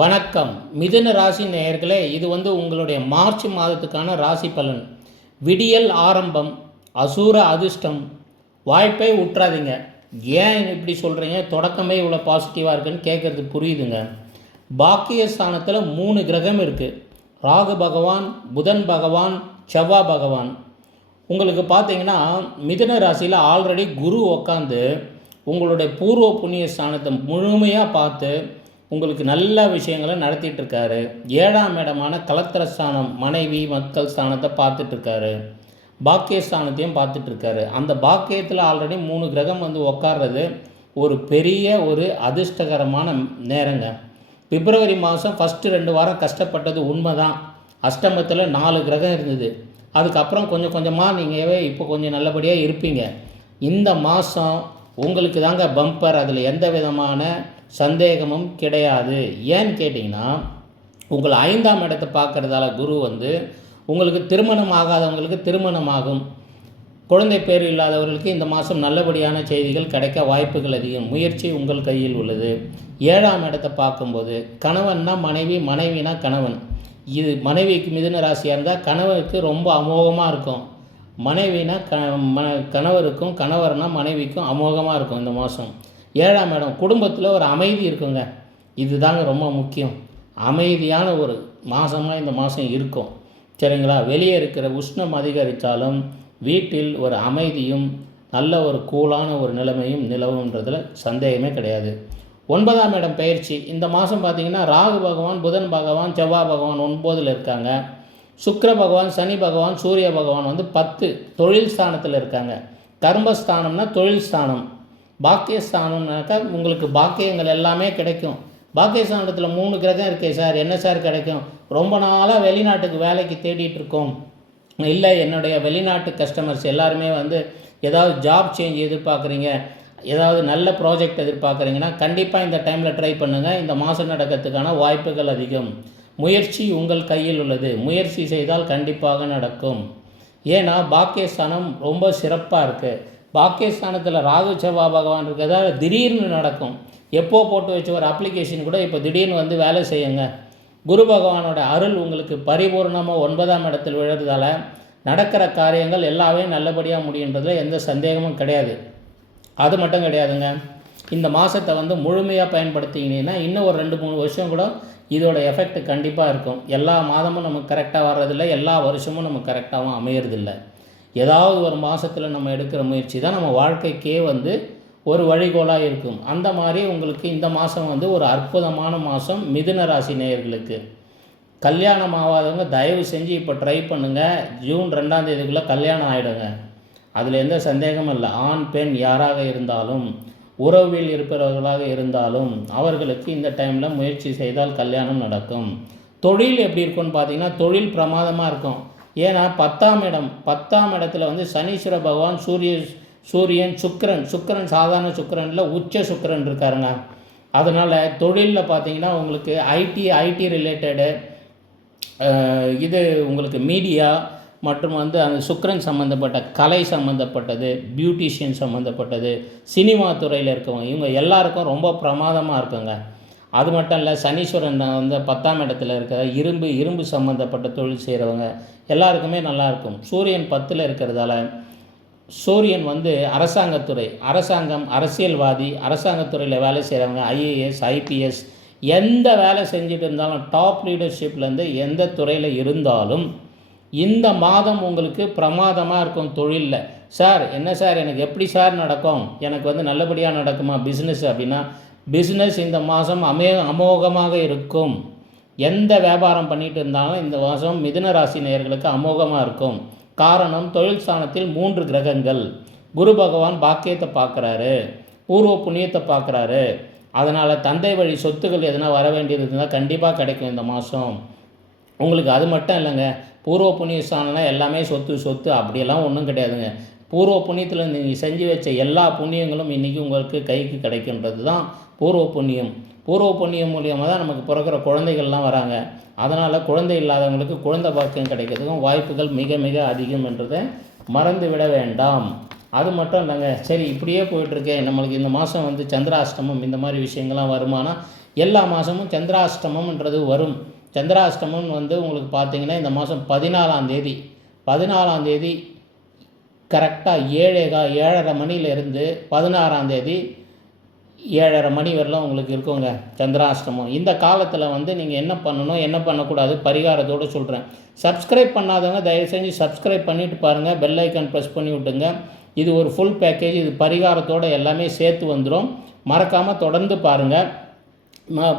வணக்கம். மிதுன ராசி நேயர்களே, இது உங்களுடைய மார்ச் மாதத்துக்கான ராசி பலன். விடியல் ஆரம்பம், அசூர அதிர்ஷ்டம். வாய்ப்பை உற்றாதீங்க. ஏன் இப்படி சொல்கிறீங்க? தொடக்கமே இவ்வளோ பாசிட்டிவாக இருக்குன்னு கேட்குறது புரியுதுங்க. பாக்கிய ஸ்தானத்தில் 3 கிரகம் இருக்குது. ராகு பகவான், புதன் பகவான், செவ்வாய் பகவான். உங்களுக்கு பார்த்தீங்கன்னா மிதுன ராசியில் ஆல்ரெடி குரு உக்காந்து உங்களுடைய பூர்வ புண்ணிய ஸ்தானத்தை முழுமையாக பார்த்து உங்களுக்கு நல்ல விஷயங்களை நடத்திட்டுருக்காரு. 7ஆம் இடமான கலத்திரஸ்தானம், மனைவி மக்கள் ஸ்தானத்தை பார்த்துட்ருக்காரு. பாக்கியஸ்தானத்தையும் பார்த்துட்ருக்காரு. அந்த பாக்கியத்தில் ஆல்ரெடி 3 கிரகம் உட்கார்றது ஒரு பெரிய ஒரு அதிர்ஷ்டகரமான நேரங்க. பிப்ரவரி மாதம் ஃபஸ்ட்டு 2 வாரம் கஷ்டப்பட்டது உண்மை தான். அஷ்டமத்தில் 4 கிரகம் இருந்தது. அதுக்கப்புறம் கொஞ்சம் கொஞ்சமாக நீங்கள் இப்போ கொஞ்சம் நல்லபடியாக இருப்பீங்க. இந்த மாதம் உங்களுக்கு தாங்க பம்பர். அதில் எந்த விதமான சந்தேகமும் கிடையாது. ஏன்னு கேட்டிங்கன்னா, உங்கள் 5ஆம் இடத்தை பார்க்குறதால குரு உங்களுக்கு திருமணம் ஆகாதவங்களுக்கு திருமணம் ஆகும். குழந்தை பேர் இல்லாதவர்களுக்கு இந்த மாதம் நல்லபடியான செய்திகள் கிடைக்க வாய்ப்புகள் அதிகம். முயற்சி உங்கள் கையில் உள்ளது. 7ஆம் இடத்தை பார்க்கும்போது கணவன்னா மனைவி, மனைவினா கணவன். இது மனைவிக்கு மிதுன ராசியாக இருந்தால் கணவனுக்கு ரொம்ப அமோகமாக இருக்கும். மனைவினா கணவருக்கும், கணவர்னா மனைவிக்கும் அமோகமாக இருக்கும் இந்த மாதம். 7ஆம் இடம் குடும்பத்தில் ஒரு அமைதி இருக்குங்க. இது தாங்க ரொம்ப முக்கியம். அமைதியான ஒரு மாதமாக இந்த மாதம் இருக்கும். சரிங்களா? வெளியே இருக்கிற உஷ்ணம் அதிகரித்தாலும் வீட்டில் ஒரு அமைதியும் நல்ல ஒரு கூலான ஒரு நிலைமையும் நிலவுன்றதில் சந்தேகமே கிடையாது. 9ஆம் இடம் பயிற்சி இந்த மாதம் பார்த்திங்கன்னா ராகு பகவான், புதன் பகவான், செவ்வாய் பகவான் 9ல் இருக்காங்க. சுக்கிர பகவான், சனி பகவான், சூரிய பகவான் 10 தொழில் ஸ்தானத்தில் இருக்காங்க. கர்மஸ்தானம்னா தொழில் ஸ்தானம். பாக்கியஸ்தானம்னாக்கா உங்களுக்கு பாக்கியங்கள் எல்லாமே கிடைக்கும். பாக்கியஸ்தானத்தில் 3 கிரகம் இருக்கே சார், என்ன சார் கிடைக்கும்? ரொம்ப நாளாக வெளிநாட்டுக்கு வேலைக்கு தேடிட்டுருக்கோம். இல்லை, என்னுடைய வெளிநாட்டு கஸ்டமர்ஸ் எல்லாருமே ஏதாவது ஜாப் சேஞ்ச் எதிர்பார்க்குறீங்க, ஏதாவது நல்ல ப்ராஜெக்ட் எதிர்பார்க்குறீங்கன்னா கண்டிப்பாக இந்த டைமில் ட்ரை பண்ணுங்கள். இந்த மாதம் நடக்கிறதுக்கான வாய்ப்புகள் அதிகம். முயற்சி உங்கள் கையில் உள்ளது. முயற்சி செய்தால் கண்டிப்பாக நடக்கும். ஏன்னா பாக்கியஸ்தானம் ரொம்ப சிறப்பாக இருக்குது. பாக்கியஸ்தானத்தில் ராகு செவ்வாய் பகவான் இருக்கிறதால திடீர்னு நடக்கும். எப்போ போட்டு வச்ச ஒரு அப்ளிகேஷன் கூட இப்போ திடீர்னு வேலை செய்யுங்க. குரு பகவானோட அருள் உங்களுக்கு பரிபூர்ணமாக 9ஆம் இடத்தில் விழுறதால நடக்கிற காரியங்கள் எல்லாமே நல்லபடியாக முடியுன்றதுல எந்த சந்தேகமும் கிடையாது. அது மட்டும் கிடையாதுங்க. இந்த மாதத்தை முழுமையாக பயன்படுத்திங்கன்னா இன்னும் ஒரு 2-3 வருஷம் கூட இதோட எஃபெக்ட் கண்டிப்பாக இருக்கும். எல்லா மாதமும் நமக்கு கரெக்டாக வர்றதில்லை, எல்லா வருஷமும் நமக்கு கரெக்டாகவும் அமையறதில்லை. ஏதாவது ஒரு மாதத்தில் நம்ம எடுக்கிற முயற்சி தான் நம்ம வாழ்க்கைக்கே ஒரு வழிகோலாக இருக்கும். அந்த மாதிரி உங்களுக்கு இந்த மாதம் ஒரு அற்புதமான மாதம். மிதுன ராசி நேயர்களுக்கு கல்யாணம் ஆகாதவங்க தயவு செஞ்சு இப்போ ட்ரை பண்ணுங்கள். ஜூன் 2ஆம் தேதிக்குள்ளே கல்யாணம் ஆகிடுங்க. அதில் எந்த சந்தேகமும் இல்லை. ஆண் பெண் யாராக இருந்தாலும், உறவில் இருப்பவர்களாக இருந்தாலும் அவர்களுக்கு இந்த டைமில் முயற்சி செய்தால் கல்யாணம் நடக்கும். தொழில் எப்படி இருக்குன்னு பார்த்தீங்கன்னா தொழில் பிரமாதமாக இருக்கும். ஏன்னா 10ஆம் இடத்துல சனீஸ்வர பகவான், சூரியன், சுக்கிரன் சாதாரண சுக்கிரனில் உச்ச சுக்கிரன் இருக்காருங்க. அதனால் தொழிலில் பார்த்தீங்கன்னா உங்களுக்கு ஐடி ரிலேட்டடு இது உங்களுக்கு மீடியா மற்றும் அந்த சுக்கிரன் சம்மந்தப்பட்ட கலை சம்மந்தப்பட்டது, பியூட்டிஷியன் சம்மந்தப்பட்டது, சினிமா துறையில் இருக்கவங்க இவங்க எல்லாருக்கும் ரொம்ப பிரமாதமாக இருக்குங்க. அது மட்டும் இல்லை, சனீஸ்வரன் 10ஆம் இடத்துல இருக்கிற இரும்பு சம்மந்தப்பட்ட தொழில் செய்கிறவங்க எல்லாருக்குமே நல்லாயிருக்கும். சூரியன் 10ல் இருக்கிறதால சூரியன் அரசாங்கத்துறை, அரசியல்வாதி, அரசாங்கத்துறையில் வேலை செய்கிறவங்க, ஐஏஎஸ், ஐபிஎஸ் எந்த வேலை செஞ்சுட்டு இருந்தாலும், டாப் லீடர்ஷிப்லேருந்து எந்த துறையில் இருந்தாலும் இந்த மாதம் உங்களுக்கு பிரமாதமாக இருக்கும். தொழிலில் சார் என்ன சார் எனக்கு எப்படி சார் நடக்கும், எனக்கு நல்லபடியாக நடக்குமா பிஸ்னஸ் அப்படின்னா, பிஸ்னஸ் இந்த மாதம் அமோகமாக இருக்கும். எந்த வியாபாரம் பண்ணிகிட்டு இருந்தாலும் இந்த மாதம் மிதுன ராசி நேயர்களுக்கு அமோகமாக இருக்கும். காரணம், தொழில் ஸ்தானத்தில் 3 கிரகங்கள். குரு பகவான் பாக்கியத்தை பார்க்குறாரு, பூர்வ புண்ணியத்தை பார்க்குறாரு. அதனால் தந்தை வழி சொத்துக்கள் எதனா வர வேண்டியது இருந்தால் கண்டிப்பாக கிடைக்கும் இந்த மாதம் உங்களுக்கு. அது மட்டும் இல்லைங்க, பூர்வ புண்ணிய ஸ்தானம்னா எல்லாமே சொத்து அப்படியெல்லாம் ஒன்றும் கிடையாதுங்க. பூர்வ புண்ணியத்தில் நீங்கள் செஞ்சு வச்ச எல்லா புண்ணியங்களும் இன்றைக்கி உங்களுக்கு கைக்கு கிடைக்கின்றது தான் பூர்வ புண்ணியம். பூர்வ புண்ணியம் மூலியமாக தான் நமக்கு பிறக்கிற குழந்தைகள்லாம் வராங்க. அதனால் குழந்தை இல்லாதவங்களுக்கு குழந்தை பாக்கியம் கிடைக்கிறதுக்கும் வாய்ப்புகள் மிக மிக அதிகம் என்றதை மறந்து விட வேண்டாம். அது மட்டும் இல்லைங்க. சரி, இப்படியே போயிட்டுருக்கேன், நம்மளுக்கு இந்த மாதம் சந்திராஷ்டமம் இந்த மாதிரி விஷயங்கள்லாம் வருமானா, எல்லா மாதமும் சந்திராஷ்டமம்ன்றது வரும். சந்திராஷ்டமம் வந்து உங்களுக்கு பார்த்தீங்கன்னா இந்த மாதம் 14ஆம் தேதி கரெக்டாக 7:30 மணிலேருந்து 16ஆம் தேதி 7:30 மணி வரலாம் உங்களுக்கு இருக்குங்க சந்திராஷ்டமம். இந்த காலத்தில் வந்து நீங்கள் என்ன பண்ணணும் என்ன பண்ணக்கூடாது பரிகாரத்தோடு சொல்கிறேன். சப்ஸ்கிரைப் பண்ணாதவங்க தயவு செஞ்சு சப்ஸ்கிரைப் பண்ணிவிட்டு பாருங்கள், பெல் ஐக்கான் ப்ரெஸ் பண்ணி விட்டுங்க. இது ஒரு ஃபுல் பேக்கேஜ், இது பரிகாரத்தோடு எல்லாமே சேர்த்து வந்துடும். மறக்காமல் தொடர்ந்து பாருங்கள்.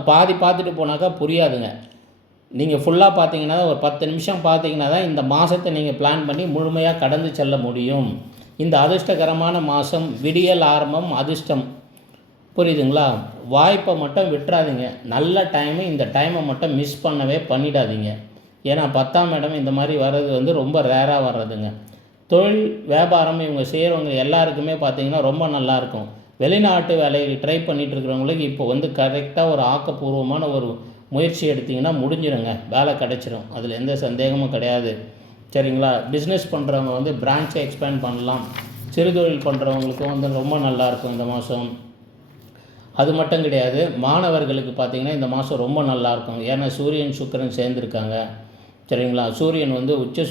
பாதி பார்த்துட்டு போனாக்கா புரியாதுங்க. நீங்கள் ஃபுல்லாக பார்த்தீங்கன்னா ஒரு 10 நிமிஷம் பார்த்தீங்கன்னா தான் இந்த மாதத்தை நீங்கள் பிளான் பண்ணி முழுமையாக கடந்து செல்ல முடியும். இந்த அதிர்ஷ்டகரமான மாதம் விடியல் ஆரம்பம் அதிர்ஷ்டம், புரியுதுங்களா? வாய்ப்பை மட்டும் விட்டுறாதீங்க. நல்ல டைமு, இந்த டைமை மட்டும் மிஸ் பண்ணவே பண்ணிடாதீங்க. ஏன்னா 10ஆம் இடம் இந்த மாதிரி வர்றது வந்து ரொம்ப ரேராக வர்றதுங்க. தொழில் வியாபாரம் இவங்க செய்கிறவங்க எல்லாருக்குமே பார்த்திங்கன்னா ரொம்ப நல்லாயிருக்கும். வெளிநாட்டு வேலையை ட்ரை பண்ணிகிட்டு இருக்கிறவங்களுக்கு இப்போ வந்து கரெக்டாக ஒரு ஆக்கப்பூர்வமான ஒரு முயற்சி எடுத்திங்கன்னா முடிஞ்சிடுங்க, வேலை கிடச்சிரும். அதில் எந்த சந்தேகமும் கிடையாது. சரிங்களா? பிஸ்னஸ் பண்ணுறவங்க வந்து பிரான்ச்சை எக்ஸ்பேண்ட் பண்ணலாம். சிறு தொழில் பண்ணுறவங்களுக்கும் வந்து ரொம்ப நல்லாயிருக்கும் இந்த மாதம். அது மட்டும் கிடையாது, மாணவர்களுக்கு பார்த்திங்கன்னா இந்த மாதம் ரொம்ப நல்லாயிருக்கும். ஏன்னா சூரியன் சுக்கிரன் சேர்ந்துருக்காங்க. சரிங்களா? சூரியன் வந்து உச்ச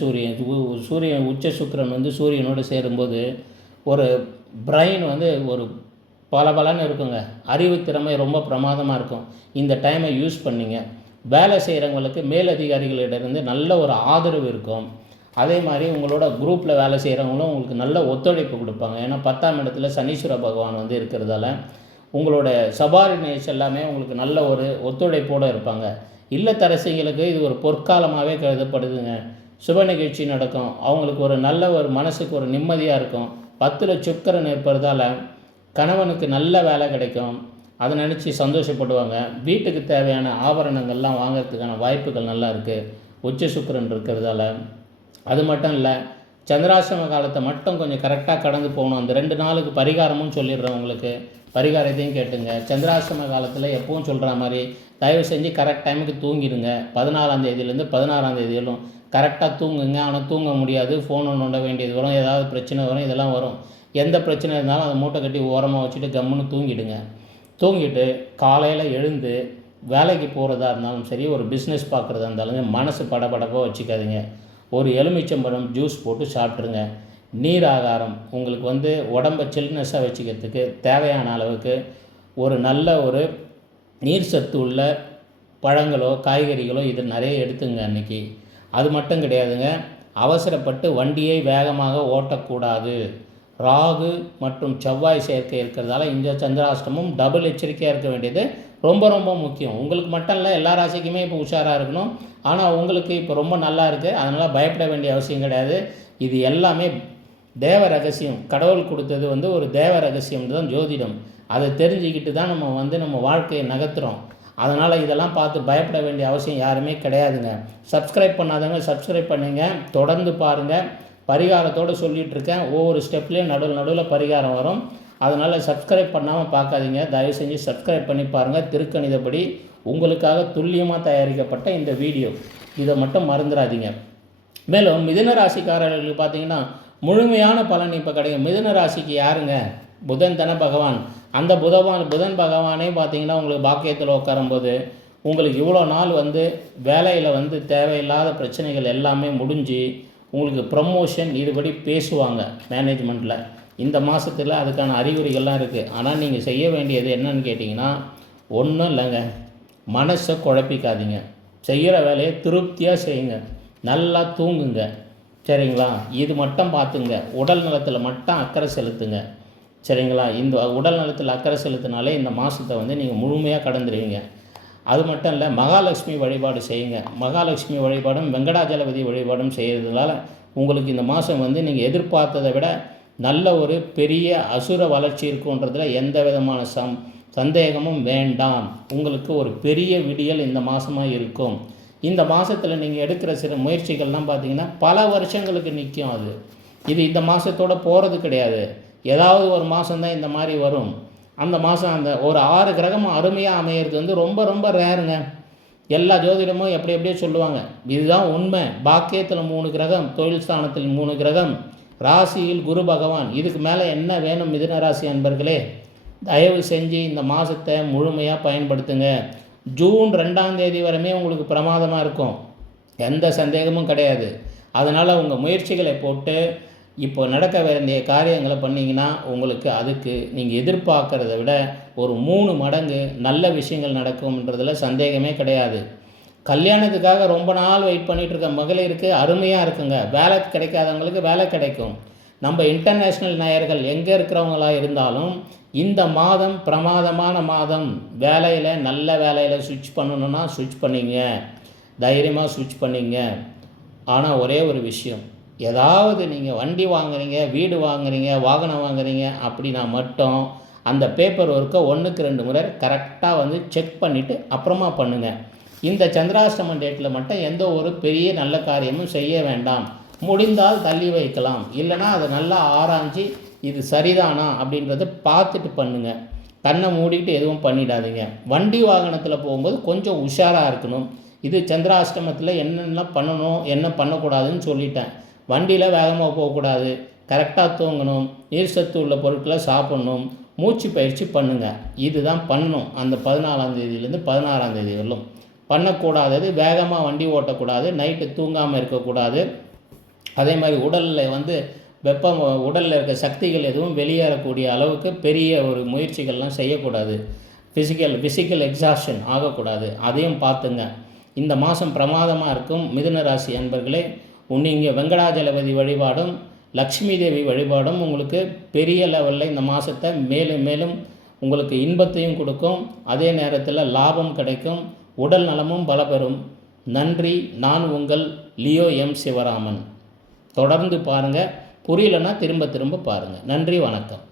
சுக்கிரன் வந்து சூரியனோடு சேரும்போது ஒரு பிரெயின் வந்து ஒரு பலன்னு இருக்குங்க. அறிவு திறமை ரொம்ப பிரமாதமாக இருக்கும். இந்த டைமை யூஸ் பண்ணிங்க. வேலை செய்கிறவங்களுக்கு மேலதிகாரிகளிடமிருந்து நல்ல ஒரு ஆதரவு இருக்கும். அதே மாதிரி உங்களோட குரூப்பில் வேலை செய்கிறவங்களும் உங்களுக்கு நல்ல ஒத்துழைப்பு கொடுப்பாங்க. ஏன்னா 10ஆம் இடத்துல சனீஸ்வர பகவான் வந்து இருக்கிறதால உங்களோட சபார்டினேட்ஸ் எல்லாமே உங்களுக்கு நல்ல ஒரு ஒத்துழைப்போடு இருப்பாங்க. இல்லத்தரசிகளுக்கு இது ஒரு பொற்காலமாகவே கருதப்படுதுங்க. சுப நிகழ்ச்சி நடக்கும். அவங்களுக்கு ஒரு நல்ல ஒரு மனசுக்கு ஒரு நிம்மதியாக இருக்கும். 10ல் சுக்கிரன் இருப்பதால் கணவனுக்கு நல்ல வேலை கிடைக்கும். அதை நினச்சி சந்தோஷப்படுவாங்க. வீட்டுக்கு தேவையான ஆபரணங்கள்லாம் வாங்கிறதுக்கான வாய்ப்புகள் நல்லா இருக்குது உச்ச சுக்கிரன் இருக்கிறதால. அது மட்டும் இல்லை, சந்திராசிரம காலத்தை மட்டும் கொஞ்சம் கரெக்டாக கடந்து போகணும். அந்த 2 நாளுக்கு பரிகாரமும் சொல்லிடுறேன் உங்களுக்கு. பரிகாரத்தையும் கேட்டுங்க. சந்திராசிரம காலத்தில் எப்பவும் சொல்கிற மாதிரி தயவு செஞ்சு கரெக்ட் டைமுக்கு தூங்கிடுங்க. 14ஆம் தேதியிலேருந்து 16ஆம் தேதியிலும் கரெக்டாக தூங்குங்க. ஆனால் தூங்க முடியாது, ஃபோனை நோண்ட வேண்டியது வரும், ஏதாவது பிரச்சனை வரும், இதெல்லாம் வரும். எந்த பிரச்சனை இருந்தாலும் அதை மூட்டை கட்டி ஓரமாக வச்சுட்டு கம்முன்னு தூங்கிடுங்க. தூங்கிட்டு காலையில் எழுந்து வேலைக்கு போகிறதா இருந்தாலும் சரி, ஒரு பிஸ்னஸ் பார்க்குறதா இருந்தாலும் மனசு படபடப்பாக வச்சுக்காதீங்க. ஒரு எலுமிச்சம்பழம் ஜூஸ் போட்டு சாப்பிட்ருங்க. நீர் ஆகாரம் உங்களுக்கு வந்து உடம்பை சில்னஸாக வச்சுக்கிறதுக்கு தேவையான அளவுக்கு ஒரு நல்ல ஒரு நீர் சத்து உள்ள பழங்களோ காய்கறிகளோ இது நிறைய எடுத்துங்க அன்றைக்கி. அது மட்டும் கிடையாதுங்க, அவசரப்பட்டு வண்டியை வேகமாக ஓட்டக்கூடாது. ராகு மற்றும் செவ்வாய் சேர்க்கை இருக்கிறதால இந்த சந்திராஷ்டமம் டபுள் எச்சரிக்கையாக இருக்க வேண்டியது ரொம்ப ரொம்ப முக்கியம். உங்களுக்கு மட்டும் இல்லை, எல்லா ராசிக்குமே இப்போ உஷாராக இருக்கணும். ஆனால் உங்களுக்கு இப்போ ரொம்ப நல்லா இருக்குது, அதனால் பயப்பட வேண்டிய அவசியம் கிடையாது. இது எல்லாமே தேவ ரகசியம். கடவுள் கொடுத்தது வந்து ஒரு தேவ ரகசியம் தான் ஜோதிடம். அதை தெரிஞ்சுக்கிட்டு தான் நம்ம வாழ்க்கையை நகர்த்துகிறோம். அதனால் இதெல்லாம் பார்த்து பயப்பட வேண்டிய அவசியம் யாருமே கிடையாதுங்க. சப்ஸ்கிரைப் பண்ணாதவங்க சப்ஸ்கிரைப் பண்ணுங்க, தொடர்ந்து பாருங்கள். பரிகாரத்தோடு சொல்லிகிட்ருக்கேன். ஒவ்வொரு ஸ்டெப்லேயும் நடுவில் பரிகாரம் வரும். அதனால் சப்ஸ்கிரைப் பண்ணாமல் பார்க்காதீங்க, தயவு செஞ்சு சப்ஸ்கிரைப் பண்ணி பாருங்கள். திருக்கணிதப்படி உங்களுக்காக துல்லியமாக தயாரிக்கப்பட்ட இந்த வீடியோ, இதை மட்டும் மறந்துடாதீங்க. மேலும் மிதுன ராசிக்காரர்களுக்கு பார்த்தீங்கன்னா முழுமையான பலன் இப்போ கிடைக்கும். மிதுன ராசிக்கு யாருங்க? புதன் தானே பகவான். அந்த புதன் பகவானே பார்த்தீங்கன்னா உங்களுக்கு பாக்கியத்தில் உட்காரும்போது உங்களுக்கு இவ்வளோ நாள் வந்து வேலையில் வந்து தேவையில்லாத பிரச்சனைகள் எல்லாமே முடிஞ்சு உங்களுக்கு ப்ரமோஷன் இதுபடி பேசுவாங்க மேனேஜ்மெண்ட்டில். இந்த மாதத்தில் அதுக்கான அறிகுறிகள்லாம் இருக்குது. ஆனால் நீங்கள் செய்ய வேண்டியது என்னன்னு கேட்டிங்கன்னா ஒன்றும் இல்லைங்க, மனசை குழப்பிக்காதீங்க. செய்கிற வேலையை திருப்தியாக செய்யுங்க, நல்லா தூங்குங்க. சரிங்களா? இது மட்டும் பார்த்துங்க. உடல் நலத்தில் மட்டும் அக்கறை செலுத்துங்க. சரிங்களா? இந்த உடல் நலத்தில் அக்கறை செலுத்தினாலே இந்த மாதத்தை வந்து நீங்கள் முழுமையாக கடந்துடுவீங்க. அது மட்டும் இல்லை, மகாலட்சுமி வழிபாடு செய்யுங்க. மகாலட்சுமி வழிபாடும் வெங்கடாஜலபதி வழிபாடும் செய்கிறதுனால உங்களுக்கு இந்த மாதம் வந்து நீங்கள் எதிர்பார்த்ததை விட நல்ல ஒரு பெரிய அசுர வளர்ச்சி இருக்குன்றதில் எந்த விதமான சந்தேகமும் வேண்டாம். உங்களுக்கு ஒரு பெரிய விடியல் இந்த மாதமாக இருக்கும். இந்த மாதத்தில் நீங்கள் எடுக்கிற சில முயற்சிகள்லாம் பார்த்திங்கன்னா பல வருஷங்களுக்கு நிற்கும். இது இந்த மாதத்தோடு போகிறது கிடையாது. ஏதாவது ஒரு மாதம்தான் இந்த மாதிரி வரும். அந்த மாதம் அந்த ஒரு 6 கிரகமும் அருமையாக அமையிறது வந்து ரொம்ப ரொம்ப ரேருங்க. எல்லா ஜோதிடமும் எப்படியோ சொல்லுவாங்க, இதுதான் உண்மை. பாக்கியத்தில் 3 கிரகம், தொழில் ஸ்தானத்தில் 3 கிரகம், ராசியில் குரு பகவான். இதுக்கு மேலே என்ன வேணும் மிதுன ராசி அன்பர்களே? தயவு செஞ்சு இந்த மாதத்தை முழுமையாக பயன்படுத்துங்க. ஜூன் 2ஆம் தேதி வரையுமே உங்களுக்கு பிரமாதமாக இருக்கும், எந்த சந்தேகமும் கிடையாது. அதனால் உங்கள் முயற்சிகளை போட்டு இப்போ நடக்க வேண்டிய காரியங்களை பண்ணிங்கன்னா உங்களுக்கு அதுக்கு நீங்கள் எதிர்பார்க்குறத விட ஒரு 3 மடங்கு நல்ல விஷயங்கள் நடக்கும்ன்றதில் சந்தேகமே கிடையாது. கல்யாணத்துக்காக ரொம்ப நாள் வெயிட் பண்ணிகிட்டு இருக்க மகளிருக்கு அருமையாக இருக்குங்க. வேலை கிடைக்காதவங்களுக்கு வேலை கிடைக்கும். நம்ம இன்டர்நேஷ்னல் நேயர்கள் எங்கே இருக்கிறவங்களாக இருந்தாலும் இந்த மாதம் பிரமாதமான மாதம். வேலையில் நல்ல வேலையில் ஸ்விட்ச் பண்ணணுன்னா ஸ்விட்ச் பண்ணிங்க, தைரியமாக ஸ்விட்ச் பண்ணிங்க. ஆனால் ஒரே ஒரு விஷயம், ஏதாவது நீங்கள் வண்டி வாங்குறீங்க, வீடு வாங்குறீங்க, வாகனம் வாங்குறீங்க அப்படின்னா மட்டும் அந்த பேப்பர் ஒர்க்கை 1க்கு 2 முறை கரெக்டாக வந்து செக் பண்ணிவிட்டு அப்புறமா பண்ணுங்கள். இந்த சந்திராஷ்டம டேட்டில் மட்டும் எந்த ஒரு பெரிய நல்ல காரியமும் செய்ய வேண்டாம். முடிந்தால் தள்ளி வைக்கலாம், இல்லைனா அதை நல்லா ஆராய்ஞ்சி இது சரிதானா அப்படின்றத பார்த்துட்டு பண்ணுங்கள். கண்ணை மூடிட்டு எதுவும் பண்ணிடாதீங்க. வண்டி வாகனத்தில் போகும்போது கொஞ்சம் உஷாராக இருக்கணும். இது சந்திராஷ்டமத்தில் என்னென்ன பண்ணணும் என்ன பண்ணக்கூடாதுன்னு சொல்லிட்டேன். வண்டியில் வேகமாக போகக்கூடாது, கரெக்டாக தூங்கணும், நீர் சத்து உள்ள பொருட்களை சாப்பிட்ணும், மூச்சு பயிற்சி பண்ணுங்கள். இதுதான் பண்ணணும். அந்த 14ஆம் தேதியிலேருந்து 16ஆம் தேதி வரலும் பண்ணக்கூடாதது வேகமாக வண்டி ஓட்டக்கூடாது, நைட்டு தூங்காமல் இருக்கக்கூடாது. அதே மாதிரி உடலில் வந்து வெப்பம், உடலில் இருக்க சக்திகள் எதுவும் வெளியேறக்கூடிய அளவுக்கு பெரிய ஒரு முயற்சிகள்லாம் செய்யக்கூடாது. ஃபிசிக்கல் எக்ஸாஷன் ஆகக்கூடாது. அதையும் பார்த்துங்க. இந்த மாதம் பிரமாதமாக இருக்கும். மிதுன ராசி அன்பர்களே, நீங்கள் வெங்கடாஜலபதி வழிபாடும் லக்ஷ்மி தேவி வழிபாடும் உங்களுக்கு பெரிய லெவலில் இந்த மாதத்தை மேலும் மேலும் உங்களுக்கு இன்பத்தையும் கொடுக்கும். அதே நேரத்தில் லாபம் கிடைக்கும், உடல் நலமும் பலப்பெறும். நன்றி. நான் உங்கள் லியோ எம் சிவராமன். தொடர்ந்து பாருங்கள். புரியலன்னா திரும்ப பாருங்கள். நன்றி, வணக்கம்.